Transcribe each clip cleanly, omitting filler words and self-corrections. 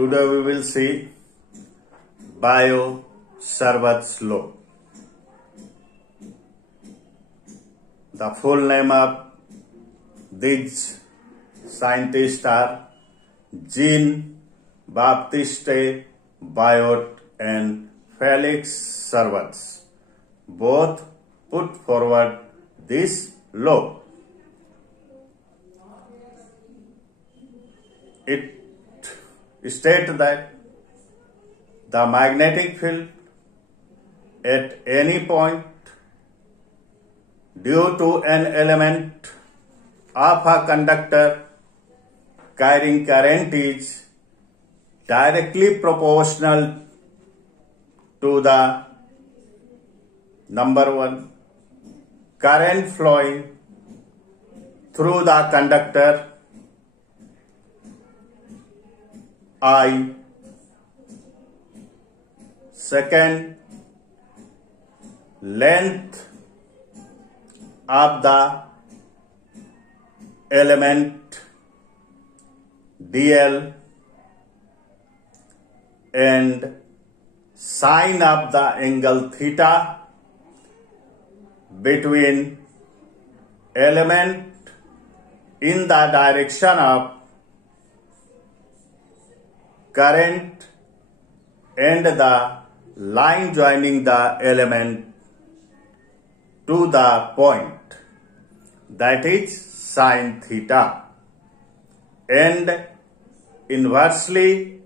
Today we will see Biot-Savart's law. The full name of these scientists are Jean-Baptiste Biot and Felix Savart. Both put forward this law. It states that the magnetic field at any point due to an element of a conductor carrying current is directly proportional to the number 1 current flowing through the conductor I. Second, length of the element dl and sine of the angle theta between element in the direction of current and the line joining the element to the point, that is sine theta, and inversely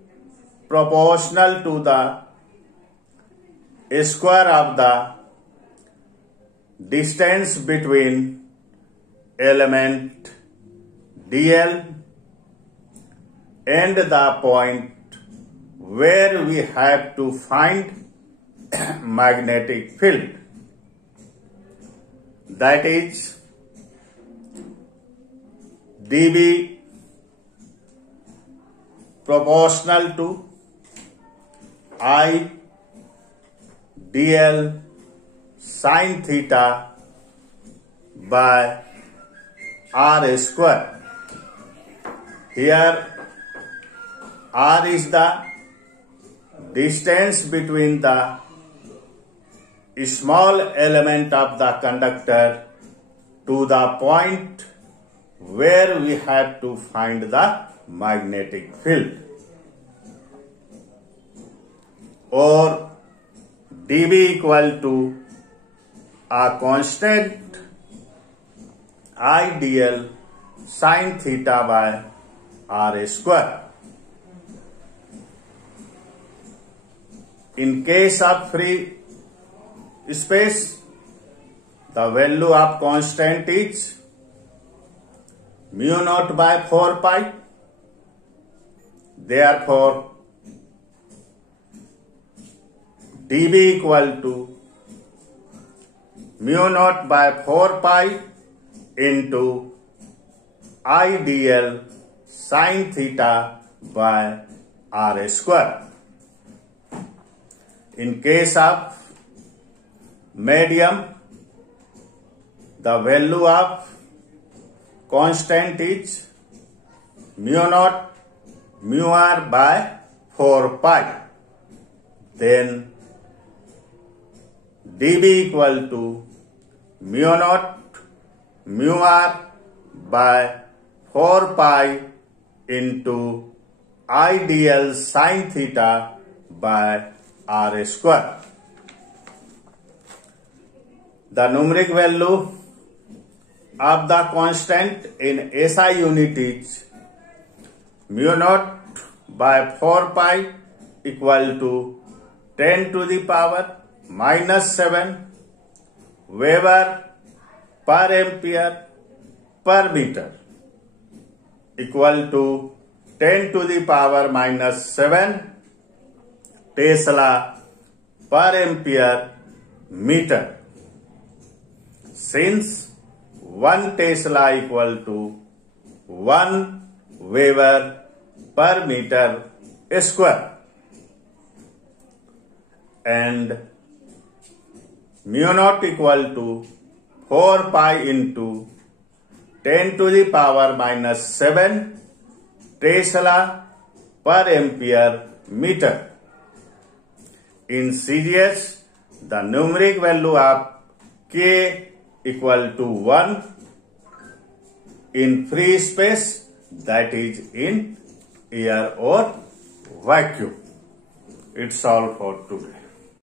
proportional to the square of the distance between element dl and the point where we have to find magnetic field, that is dB proportional to I dl sine theta by r square. Here r is the distance between the small element of the conductor to the point where we have to find the magnetic field, or dB equal to a constant I dl sine theta by r square. In case of free space, the value of constant is mu naught by 4 pi. Therefore, dB equal to mu naught by 4 pi into I dl sine theta by r square. In case of medium, the value of constant is mu naught mu r by 4 pi. Then dB equal to mu naught mu r by 4 pi into I dl sine theta by r square. The numeric value of the constant in SI unit is mu naught by 4 pi equal to 10 to the power minus 7 Weber per ampere per meter, equal to 10 to the power minus 7 Tesla per ampere meter. Since 1 Tesla equal to 1 Weber per meter square, and mu naught equal to 4 pi into 10 to the power minus 7 Tesla per ampere meter. In series, the numeric value of K equal to 1 in free space, that is in air or vacuum. It's all for today.